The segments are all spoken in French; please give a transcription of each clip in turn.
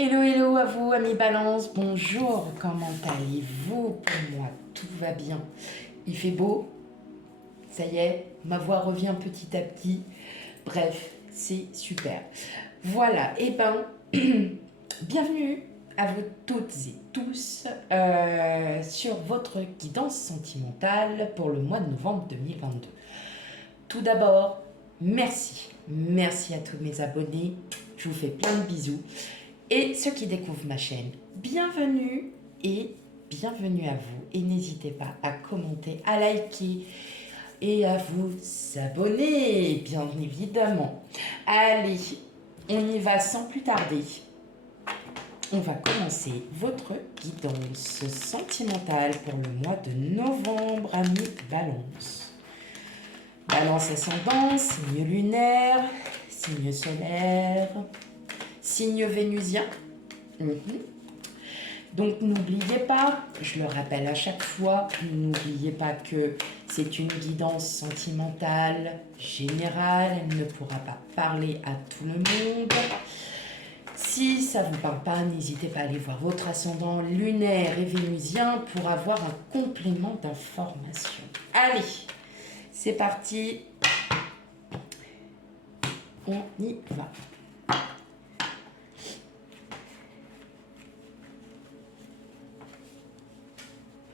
Hello, hello à vous, amis Balance. Bonjour, comment allez-vous? Pour moi, tout va bien. Il fait beau, ça y est, ma voix revient petit à petit. Bref, c'est super. Voilà, et bienvenue à vous toutes et tous sur votre guidance sentimentale pour le mois de novembre 2022. Tout d'abord, merci. Merci à tous mes abonnés. Je vous fais plein de bisous. Et ceux qui découvrent ma chaîne, bienvenue et bienvenue à vous. Et n'hésitez pas à commenter, à liker et à vous abonner, bien évidemment. Allez, on y va sans plus tarder. On va commencer votre guidance sentimentale pour le mois de novembre, amis Balance. Balance ascendant, signe lunaire, signe solaire, signe vénusien. Donc n'oubliez pas, je le rappelle à chaque fois, n'oubliez pas que c'est une guidance sentimentale générale, elle ne pourra pas parler à tout le monde. Si ça ne vous parle pas, n'hésitez pas à aller voir votre ascendant lunaire et vénusien pour avoir un complément d'information. Allez, c'est parti, on y va.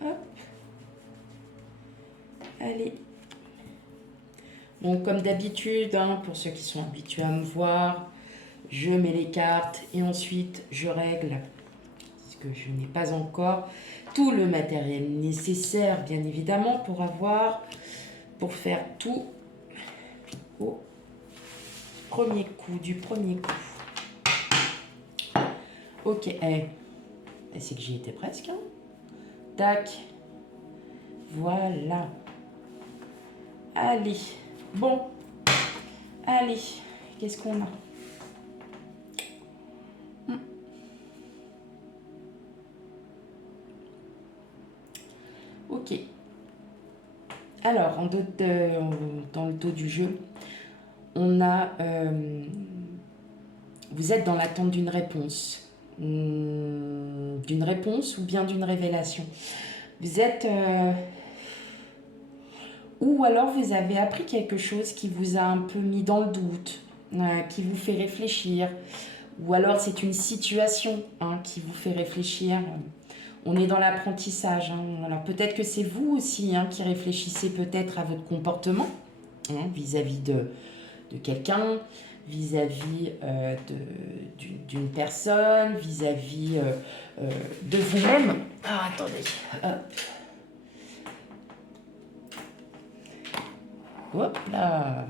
Hop. Allez. Bon, comme d'habitude, pour ceux qui sont habitués à me voir, je mets les cartes et ensuite je règle, parce que je n'ai pas encore tout le matériel nécessaire, bien évidemment, pour faire tout au premier coup, du premier coup. Ok, c'est que j'y étais presque. Tac. Voilà. Allez. Bon. Allez. Qu'est-ce qu'on a? Ok. Alors, dans le dos du jeu, on a... vous êtes dans l'attente d'une réponse. D'une réponse ou bien d'une révélation. Vous êtes... ou alors vous avez appris quelque chose qui vous a un peu mis dans le doute, qui vous fait réfléchir. Ou alors c'est une situation qui vous fait réfléchir. On est dans l'apprentissage. Alors peut-être que c'est vous aussi qui réfléchissez peut-être à votre comportement vis-à-vis de quelqu'un, vis-à-vis d'une personne, vis-à-vis de vous-même. Ah, attendez. Hop là.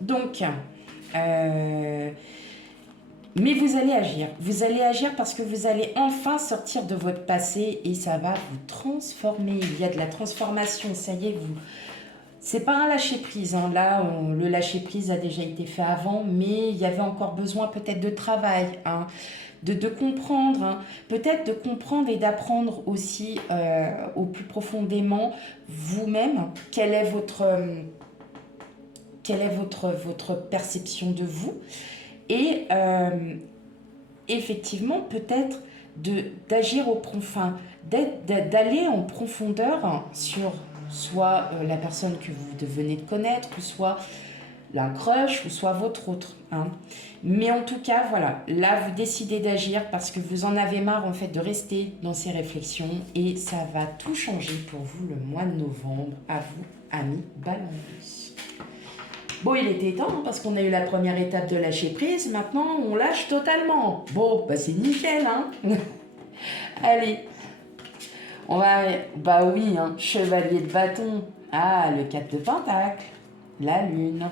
Donc, mais vous allez agir. Vous allez agir parce que vous allez enfin sortir de votre passé et ça va vous transformer. Il y a de la transformation. Ça y est, c'est pas un lâcher-prise. Là, le lâcher-prise a déjà été fait avant, mais il y avait encore besoin peut-être de travail, de comprendre, peut-être de comprendre et d'apprendre aussi au plus profondément vous-même quelle est votre perception de vous. Et effectivement, peut-être d'agir d'aller en profondeur sur soit la personne que vous venez de connaître, ou soit la crush, ou soit votre autre. Mais en tout cas, voilà, là, vous décidez d'agir parce que vous en avez marre, en fait, de rester dans ces réflexions. Et ça va tout changer pour vous le mois de novembre, à vous, amis Balance. Bon, il était temps, parce qu'on a eu la première étape de lâcher prise. Maintenant, on lâche totalement. Bon, c'est nickel, Allez. On va... Bah oui, chevalier de bâton. Ah, le 4 de pentacle. La lune.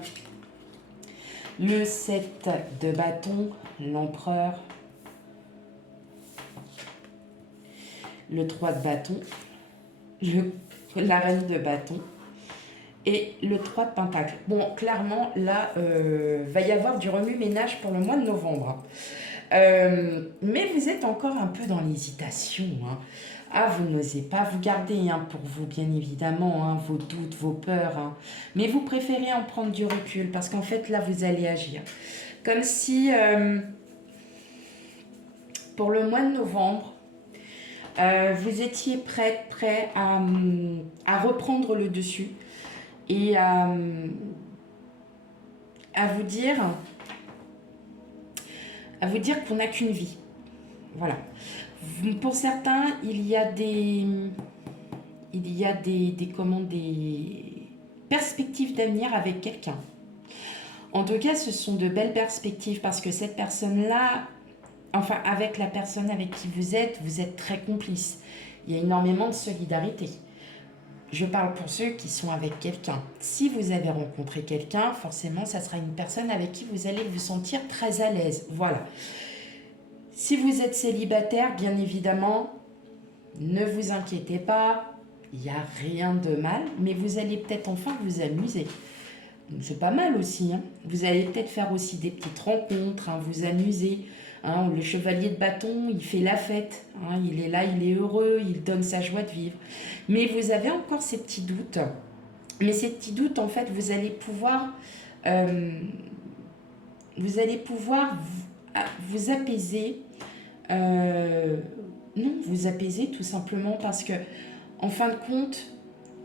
Le 7 de bâton. L'empereur. Le 3 de bâton. La reine de bâton. Et le 3 de pentacle. Bon, clairement, là, va y avoir du remue-ménage pour le mois de novembre. Mais vous êtes encore un peu dans l'hésitation. Vous n'osez pas vous garder pour vous, bien évidemment, vos doutes, vos peurs. Mais vous préférez en prendre du recul parce qu'en fait, là, vous allez agir. Comme si, pour le mois de novembre, vous étiez prêt à reprendre le dessus et à vous dire qu'on n'a qu'une vie. Voilà. Pour certains, il y a des perspectives d'avenir avec quelqu'un. En tout cas, ce sont de belles perspectives parce que cette personne-là, enfin, avec la personne avec qui vous êtes très complices. Il y a énormément de solidarité. Je parle pour ceux qui sont avec quelqu'un. Si vous avez rencontré quelqu'un, forcément, ça sera une personne avec qui vous allez vous sentir très à l'aise. Voilà. Si vous êtes célibataire, bien évidemment, ne vous inquiétez pas, il n'y a rien de mal, mais vous allez peut-être enfin vous amuser. C'est pas mal aussi. Hein. Vous allez peut-être faire aussi des petites rencontres, hein, vous amuser. Hein. Le chevalier de bâton, il fait la fête. Hein. Il est là, il est heureux, il donne sa joie de vivre. Mais vous avez encore ces petits doutes. Mais ces petits doutes, en fait, vous allez pouvoir vous apaiser. Non, vous apaiser tout simplement parce que, en fin de compte,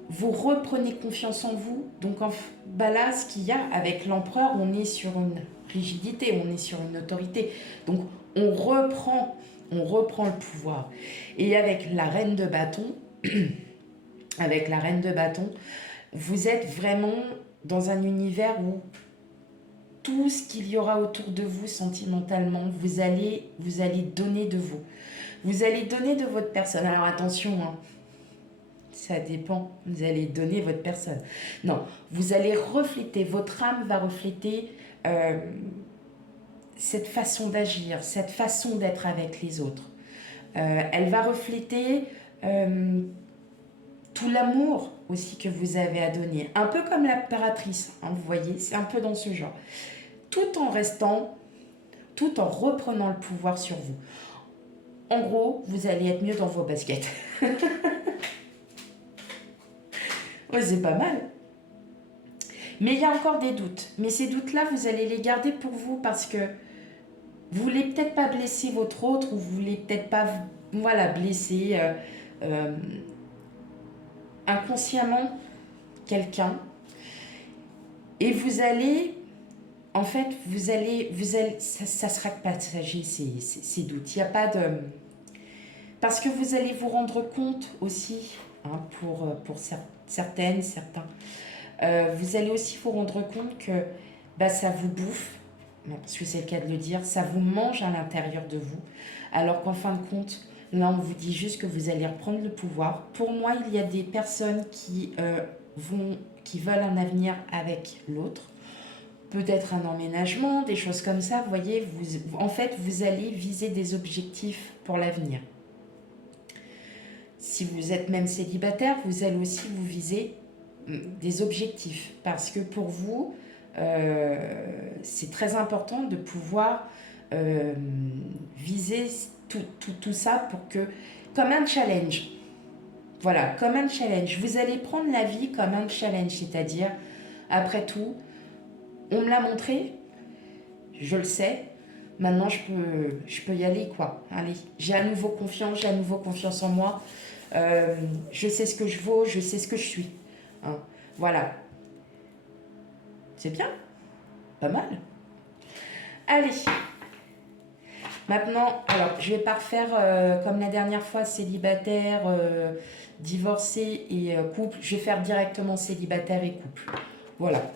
vous reprenez confiance en vous. Donc, là, ce qu'il y a avec l'empereur, on est sur une rigidité, on est sur une autorité. Donc, on reprend le pouvoir. Et avec la reine de bâton, vous êtes vraiment dans un univers où tout ce qu'il y aura autour de vous sentimentalement, vous allez donner de vous. Vous allez donner de votre personne. Alors attention, hein, ça dépend. Vous allez donner votre personne. Non, vous allez refléter, votre âme va refléter cette façon d'agir, cette façon d'être avec les autres. Elle va refléter tout l'amour aussi que vous avez à donner. Un peu comme l'impératrice, hein, vous voyez, c'est un peu dans ce genre. Tout en reprenant le pouvoir sur vous. En gros, vous allez être mieux dans vos baskets. Ouais, c'est pas mal. Mais il y a encore des doutes. Mais ces doutes-là, vous allez les garder pour vous parce que vous voulez peut-être pas blesser votre autre ou vous voulez peut-être pas blesser inconsciemment quelqu'un. Et vous allez... En fait, ça sera passager ces doutes. Il n'y a pas de... Parce que vous allez vous rendre compte aussi, hein, pour certains, vous allez aussi vous rendre compte que ça vous bouffe, parce que c'est le cas de le dire, ça vous mange à l'intérieur de vous, alors qu'en fin de compte, là on vous dit juste que vous allez reprendre le pouvoir. Pour moi, il y a des personnes qui veulent un avenir avec l'autre, peut-être un emménagement, des choses comme ça, vous voyez, en fait, vous allez viser des objectifs pour l'avenir. Si vous êtes même célibataire, vous allez aussi vous viser des objectifs, parce que pour vous, c'est très important de pouvoir viser tout ça pour que, comme un challenge, voilà, comme un challenge, vous allez prendre la vie comme un challenge, c'est-à-dire, après tout, on me l'a montré, je le sais, maintenant je peux y aller, quoi. Allez, j'ai à nouveau confiance en moi, je sais ce que je vaux, je sais ce que je suis. Hein. Voilà. C'est bien, pas mal. Allez. Maintenant, alors je vais pas refaire comme la dernière fois, célibataire, divorcé et couple. Je vais faire directement célibataire et couple. Voilà.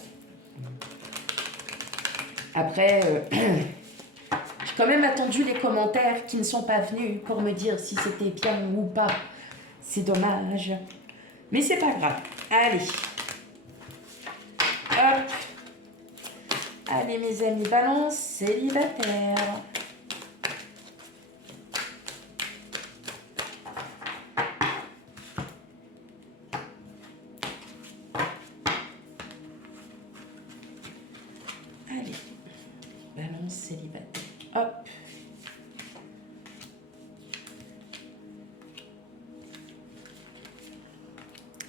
Après, j'ai quand même attendu les commentaires qui ne sont pas venus pour me dire si c'était bien ou pas. C'est dommage. Mais c'est pas grave. Allez. Hop. Allez mes amis, balance, célibataire. Allez. Balance, célibataire. Hop.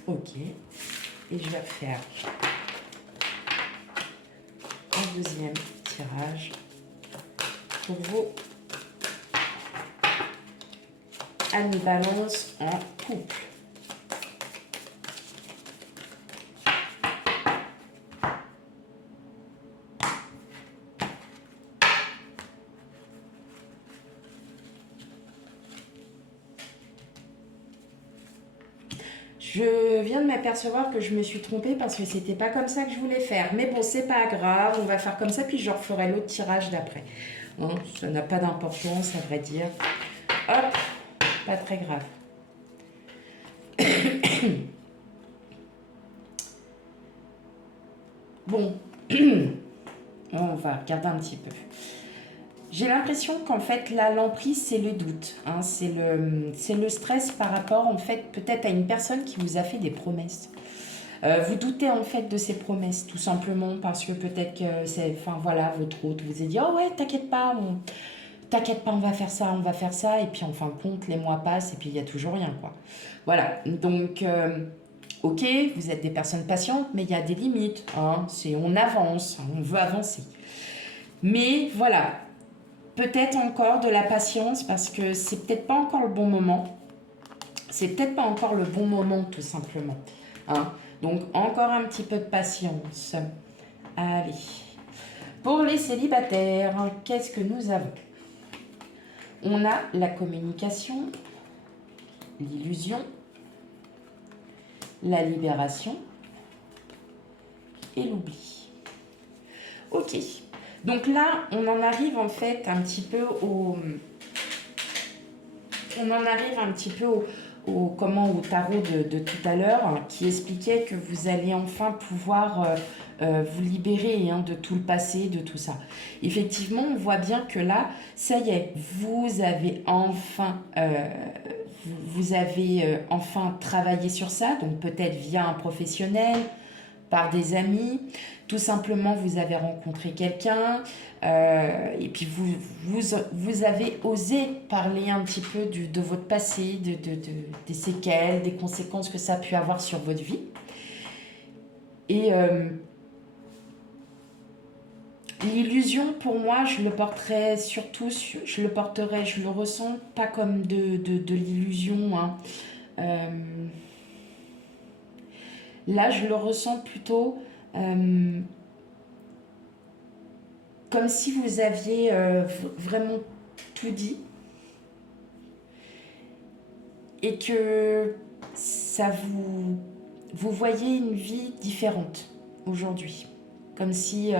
Ok. Et je vais faire un deuxième tirage. pour vos amis balance en couple. Je viens de m'apercevoir que je me suis trompée parce que c'était pas comme ça que je voulais faire. Mais bon, c'est pas grave, on va faire comme ça, puis je referai l'autre tirage d'après. Hein, ça n'a pas d'importance, à vrai dire. Hop, pas très grave. Bon, on va regarder un petit peu. J'ai l'impression qu'en fait, là, l'emprise, c'est le doute. Hein, c'est le stress par rapport, en fait, peut-être à une personne qui vous a fait des promesses. Vous doutez, en fait, de ces promesses, tout simplement parce que peut-être que c'est, enfin, voilà, votre hôte vous a dit « Oh ouais, t'inquiète pas, on va faire ça. » Et puis, en fin de compte, les mois passent et puis il n'y a toujours rien, quoi. Voilà, donc... ok, vous êtes des personnes patientes, mais il y a des limites. Hein, on avance, on veut avancer. Mais voilà, peut-être encore de la patience parce que c'est peut-être pas encore le bon moment. C'est peut-être pas encore le bon moment, tout simplement. Hein, donc, encore un petit peu de patience. Allez. Pour les célibataires, qu'est-ce que nous avons? On a la communication, l'illusion, la libération et l'oubli. Ok, donc là, on en arrive en fait un petit peu au... On en arrive un petit peu au tarot de tout à l'heure, hein, qui expliquait que vous allez enfin pouvoir vous libérer hein, de tout le passé, de tout ça. Effectivement, on voit bien que là, ça y est, vous avez enfin travaillé sur ça, donc peut-être via un professionnel, par des amis, tout simplement vous avez rencontré quelqu'un et puis vous avez osé parler un petit peu de votre passé, des séquelles, des conséquences que ça a pu avoir sur votre vie. Et l'illusion, pour moi, je le porterais surtout, je le ressens pas comme de l'illusion. Hein. Là, je le ressens plutôt comme si vous aviez vraiment tout dit et que vous voyez une vie différente aujourd'hui. Comme si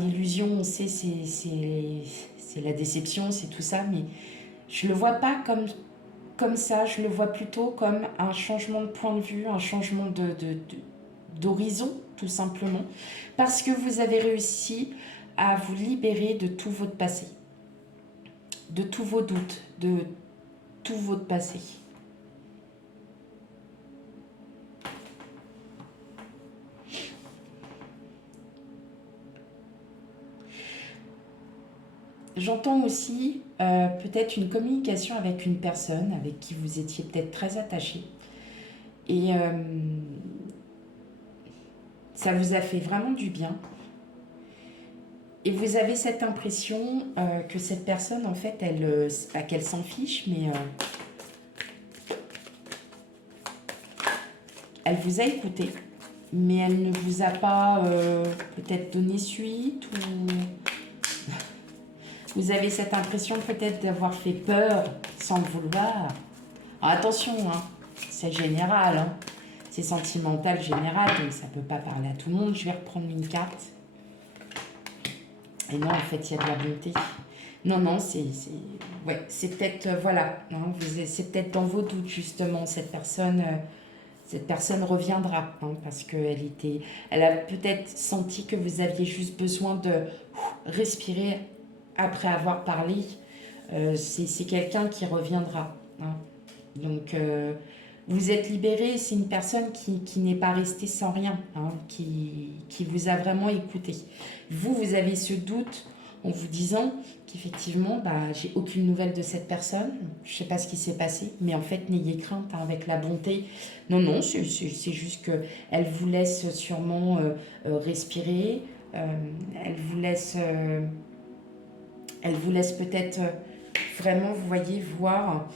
l'illusion, on sait, c'est la déception, c'est tout ça, mais je ne le vois pas comme ça, je le vois plutôt comme un changement de point de vue, un changement d'horizon, tout simplement, parce que vous avez réussi à vous libérer de tout votre passé, de tous vos doutes, de tout votre passé. J'entends aussi peut-être une communication avec une personne avec qui vous étiez peut-être très attaché. Et ça vous a fait vraiment du bien. Et vous avez cette impression que cette personne, en fait, pas qu'elle s'en fiche, mais elle vous a écouté, mais elle ne vous a pas peut-être donné suite ou... Vous avez cette impression peut-être d'avoir fait peur sans le vouloir. Alors, attention, hein, c'est général, hein, c'est sentimental général, donc ça ne peut pas parler à tout le monde. Je vais reprendre une carte. Et non, en fait, il y a de la bonté. Non, c'est peut-être, voilà, hein, c'est peut-être dans vos doutes, justement, cette personne reviendra, hein, parce elle a peut-être senti que vous aviez juste besoin de respirer après avoir parlé. C'est quelqu'un qui reviendra. Hein. Donc, vous êtes libéré, c'est une personne qui n'est pas restée sans rien, hein, qui vous a vraiment écouté. Vous avez ce doute en vous disant qu'effectivement, j'ai aucune nouvelle de cette personne, je ne sais pas ce qui s'est passé, mais en fait, n'ayez crainte, hein, avec la bonté. Non, c'est juste qu'elle vous laisse sûrement respirer, elle Elle vous laisse peut-être vraiment, vous voyez, voir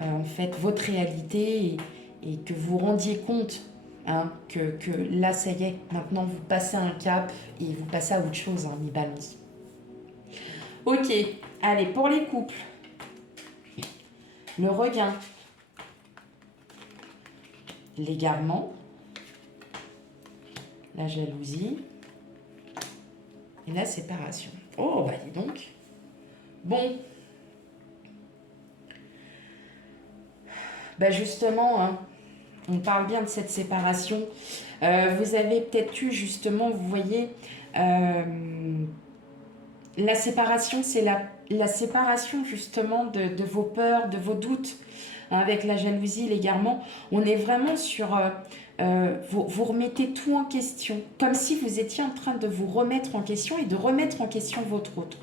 en fait votre réalité et que vous rendiez compte hein, que là, ça y est, maintenant vous passez un cap et vous passez à autre chose, hein, mi balance. Ok, allez, pour les couples, le regain, l'égarement, la jalousie et la séparation. Oh, bah dis donc. Bon. Bah justement, hein, on parle bien de cette séparation. Vous avez peut-être eu justement, vous voyez, la séparation, c'est la séparation justement de vos peurs, de vos doutes. Avec la jalousie, l'égarement, on est vraiment sur... vous remettez tout en question, comme si vous étiez en train de vous remettre en question et de remettre en question votre autre.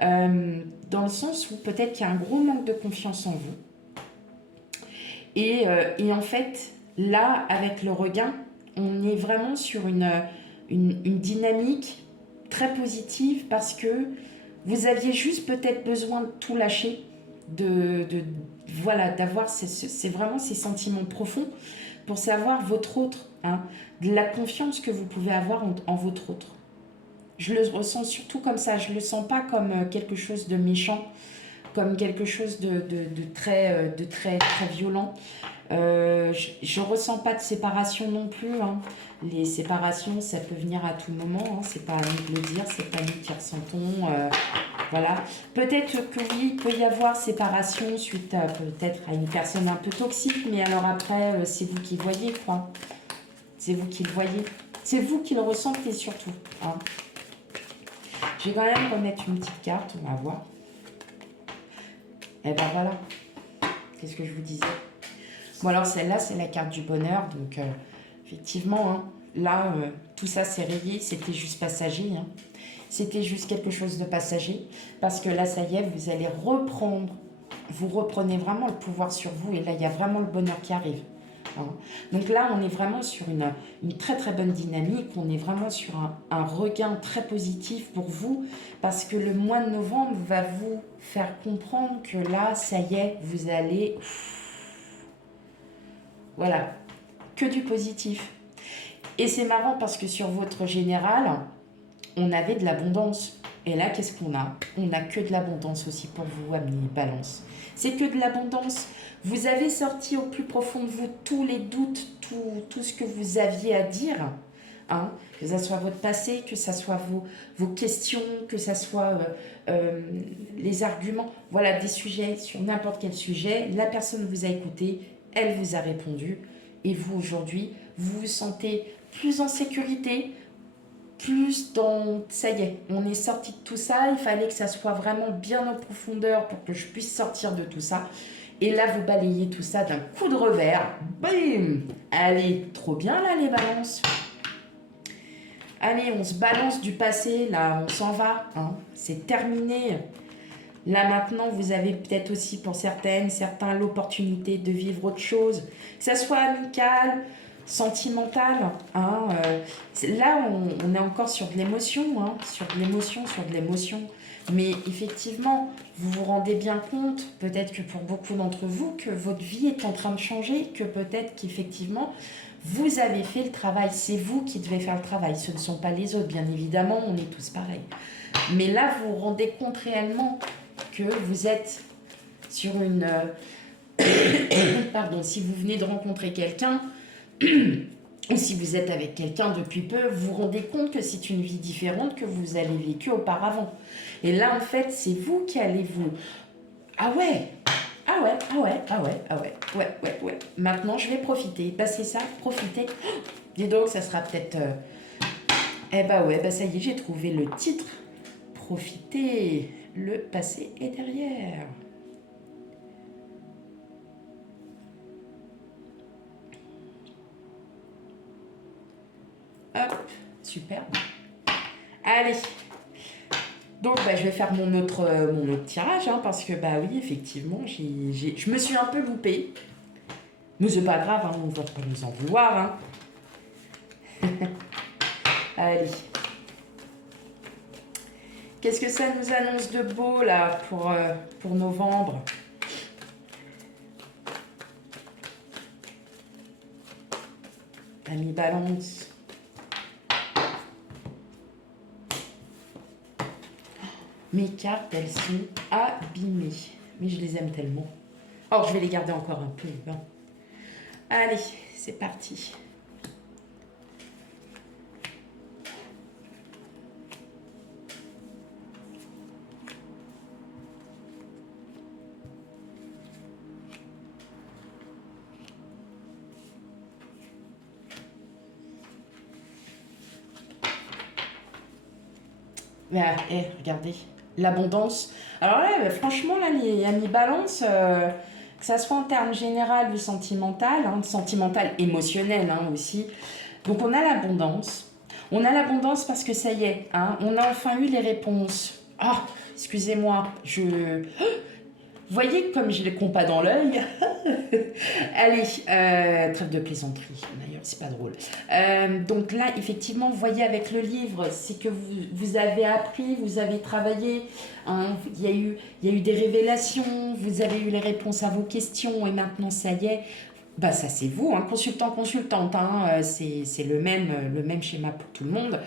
Dans le sens où peut-être qu'il y a un gros manque de confiance en vous. Et en fait, là, avec le regain, on est vraiment sur une dynamique très positive parce que vous aviez juste peut-être besoin de tout lâcher, voilà, d'avoir c'est vraiment ces sentiments profonds pour savoir votre autre, hein, de la confiance que vous pouvez avoir en votre autre. Je le ressens surtout comme ça, je ne le sens pas comme quelque chose de méchant, comme quelque chose de très, très violent. Je ne ressens pas de séparation non plus. Hein. Les séparations, ça peut venir à tout moment. Hein. C'est pas à nous de le dire, c'est pas nous qui ressentons. Voilà. Peut-être que oui, il peut y avoir séparation suite à peut-être à une personne un peu toxique, mais alors après, c'est vous qui le voyez, quoi. C'est vous qui le voyez. C'est vous qui le ressentez surtout. Hein. Je vais quand même remettre une petite carte, on va voir. Et ben voilà. Qu'est-ce que je vous disais? Bon alors celle-là, c'est la carte du bonheur. Donc effectivement, hein, là, tout ça s'est rayé. C'était juste passager. Hein. C'était juste quelque chose de passager. Parce que là, ça y est, vous allez reprendre. Vous reprenez vraiment le pouvoir sur vous. Et là, il y a vraiment le bonheur qui arrive. Hein. Donc là, on est vraiment sur une très très bonne dynamique. On est vraiment sur un regain très positif pour vous. Parce que le mois de novembre va vous faire comprendre que là, ça y est, vous allez... Voilà, que du positif. Et c'est marrant parce que sur votre général, on avait de l'abondance. Et là, qu'est-ce qu'on a? On n'a que de l'abondance aussi pour vous, amis balance. C'est que de l'abondance. Vous avez sorti au plus profond de vous tous les doutes, tout ce que vous aviez à dire. Hein, que ça soit votre passé, que ça soit vos questions, que ça soit les arguments. Voilà, des sujets sur n'importe quel sujet. La personne vous a écouté, elle vous a répondu. Et vous, aujourd'hui, vous vous sentez plus en sécurité, plus dans... Ça y est, on est sorti de tout ça. Il fallait que ça soit vraiment bien en profondeur pour que je puisse sortir de tout ça. Et là, vous balayez tout ça d'un coup de revers. Bim! Allez, trop bien là, les balances. Allez, on se balance du passé, là, on s'en va. Hein. C'est terminé. Là maintenant, vous avez peut-être aussi pour certains l'opportunité de vivre autre chose, que ça soit amical, sentimental. Hein, là, on est encore sur de l'émotion, hein, sur de l'émotion. Mais effectivement, vous vous rendez bien compte, peut-être que pour beaucoup d'entre vous, que votre vie est en train de changer, que peut-être qu'effectivement, vous avez fait le travail. C'est vous qui devez faire le travail, ce ne sont pas les autres. Bien évidemment, on est tous pareils. Mais là, vous vous rendez compte réellement que vous êtes sur une... Pardon, si vous venez de rencontrer quelqu'un, ou si vous êtes avec quelqu'un depuis peu, vous vous rendez compte que c'est une vie différente que vous avez vécue auparavant. Et là, en fait, c'est vous qui allez vous... Ah ouais, ah ouais, ah ouais, ah ouais, ah ouais, ouais. Maintenant, je vais profiter. Bah c'est ça, profiter. Oh, dis donc, ça sera peut-être... Eh bah ouais, bah ça y est, j'ai trouvé le titre. Profiter, le passé est derrière. Hop, super. Allez. Donc, bah, je vais faire mon autre tirage, hein, parce que, bah oui, effectivement, je me suis un peu loupée. Mais c'est pas grave, hein, on va pas nous en vouloir. Hein. Allez. Qu'est-ce que ça nous annonce de beau, là, pour novembre? Ami Balance. Mes cartes, elles sont abîmées. Mais je les aime tellement. Oh, je vais les garder encore un peu. Hein. Allez, c'est parti. Regardez, l'abondance. Alors là, franchement, là, les amis balance, que ça soit en termes général ou sentimental, émotionnel aussi. Donc on a l'abondance. On a l'abondance parce que ça y est, hein, on a enfin eu les réponses. Ah, excusez-moi, voyez comme j'ai le compas dans l'œil. Allez, trêve de plaisanterie, d'ailleurs, c'est pas drôle. Donc là, effectivement, vous voyez avec le livre, c'est que vous avez appris, vous avez travaillé, hein, il y a eu des révélations, vous avez eu les réponses à vos questions, et maintenant, ça y est. Bah ça c'est vous, hein, consultante, hein, c'est le même schéma pour tout le monde.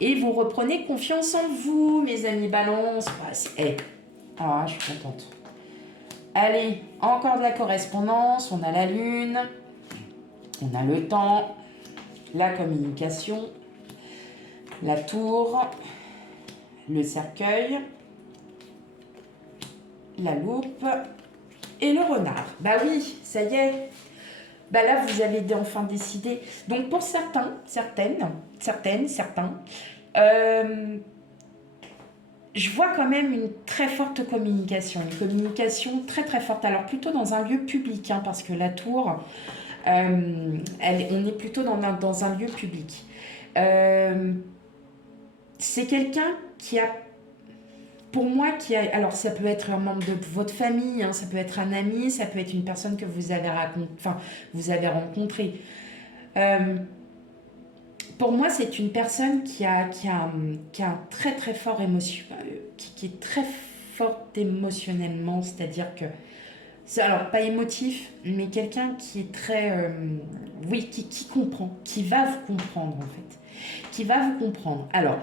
Et vous reprenez confiance en vous, mes amis balance. Ah, je suis contente. Allez, encore de la correspondance, on a la lune, on a le temps, la communication, la tour, le cercueil, la loupe et le renard. Bah oui, ça y est. Bah là, vous avez enfin décidé. Donc pour certains, certains, je vois quand même une très forte communication, une communication très très forte. Alors plutôt dans un lieu public, hein, parce que la tour, on est plutôt dans un lieu public. C'est quelqu'un qui a, pour moi, alors ça peut être un membre de votre famille, hein, ça peut être un ami, ça peut être une personne que vous avez rencontrée. Pour moi, c'est une personne qui a un très très fort émotion, qui est très forte émotionnellement, c'est-à-dire que, alors pas émotif, mais quelqu'un qui est très, qui comprend, qui va vous comprendre en fait, qui va vous comprendre. Alors,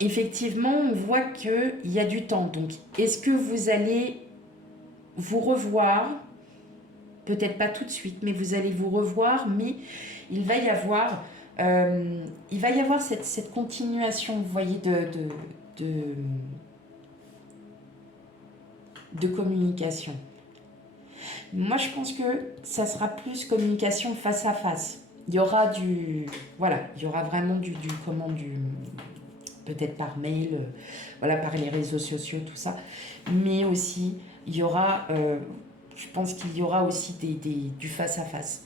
effectivement, on voit qu'il y a du temps, donc est-ce que vous allez vous revoir? Peut-être pas tout de suite, mais vous allez vous revoir, mais il va y avoir cette continuation, vous voyez, de communication. Moi, je pense que ça sera plus communication face à face. Il y aura vraiment peut-être par mail, par les réseaux sociaux, tout ça, mais aussi, il y aura... je pense qu'il y aura aussi du face-à-face.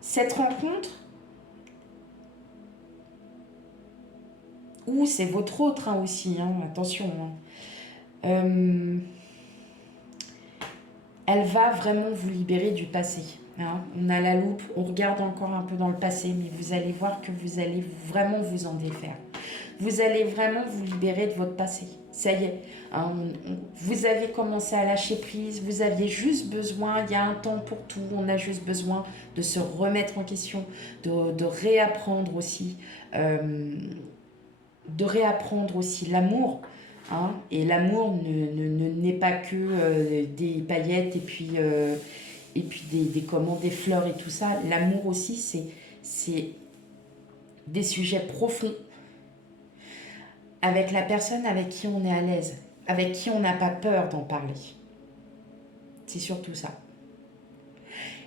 Cette rencontre, ou c'est votre autre aussi, hein, attention, hein, elle va vraiment vous libérer du passé. Hein. On a la loupe, on regarde encore un peu dans le passé, mais vous allez voir que vous allez vraiment vous en défaire. Vous allez vraiment vous libérer de votre passé. Ça y est, hein, vous avez commencé à lâcher prise, vous aviez juste besoin, il y a un temps pour tout, on a juste besoin de se remettre en question, de réapprendre aussi, l'amour. Hein, et l'amour n'est pas que des paillettes et puis des fleurs et tout ça. L'amour aussi, c'est des sujets profonds avec la personne avec qui on est à l'aise, avec qui on n'a pas peur d'en parler. C'est surtout ça.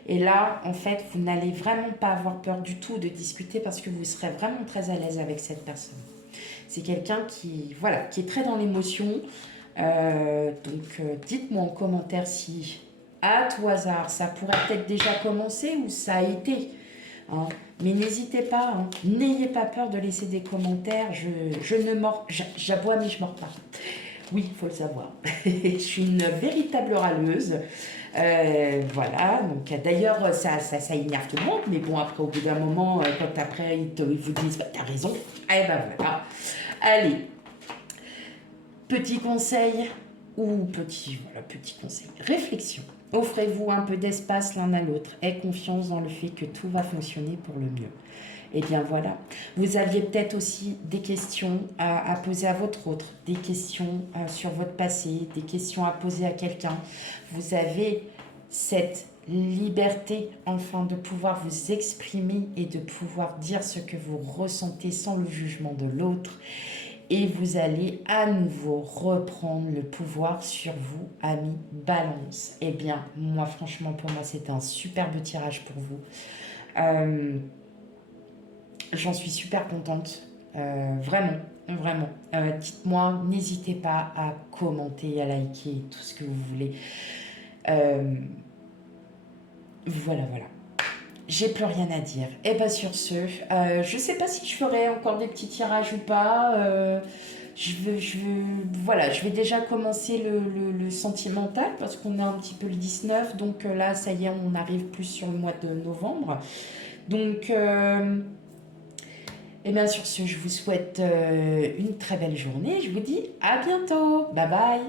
Et là, en fait, vous n'allez vraiment pas avoir peur du tout de discuter parce que vous serez vraiment très à l'aise avec cette personne. C'est quelqu'un qui est très dans l'émotion. Donc, dites-moi en commentaire si, à tout hasard, ça pourrait peut-être déjà commencer ou ça a été. Hein. Mais n'hésitez pas, hein. N'ayez pas peur de laisser des commentaires. J'aboie mais je mords pas. Oui, il faut le savoir. Je suis une véritable râleuse. Voilà, donc d'ailleurs, ça énerve tout le monde, mais bon, après, au bout d'un moment, quand après, ils vous disent, bah, t'as raison, eh ben voilà. Allez, petit conseil, petit conseil, réflexion. Offrez-vous un peu d'espace l'un à l'autre. Aie confiance dans le fait que tout va fonctionner pour le mieux. Et bien voilà, vous aviez peut-être aussi des questions à poser à votre autre, des questions sur votre passé, des questions à poser à quelqu'un. Vous avez cette liberté enfin de pouvoir vous exprimer et de pouvoir dire ce que vous ressentez sans le jugement de l'autre. Et vous allez à nouveau reprendre le pouvoir sur vous, ami Balance. Eh bien, moi franchement, pour moi, c'était un superbe tirage pour vous. Euh, J'en suis super contente. Vraiment, vraiment. Dites-moi, n'hésitez pas à commenter, à liker, tout ce que vous voulez. Euh, voilà, voilà. J'ai plus rien à dire. Et bien sur ce, je sais pas si je ferai encore des petits tirages ou pas. Voilà, je vais déjà commencer le sentimental parce qu'on est un petit peu le 19. Donc là, ça y est, on arrive plus sur le mois de novembre. Donc, et bien sur ce, je vous souhaite une très belle journée. Je vous dis à bientôt. Bye bye.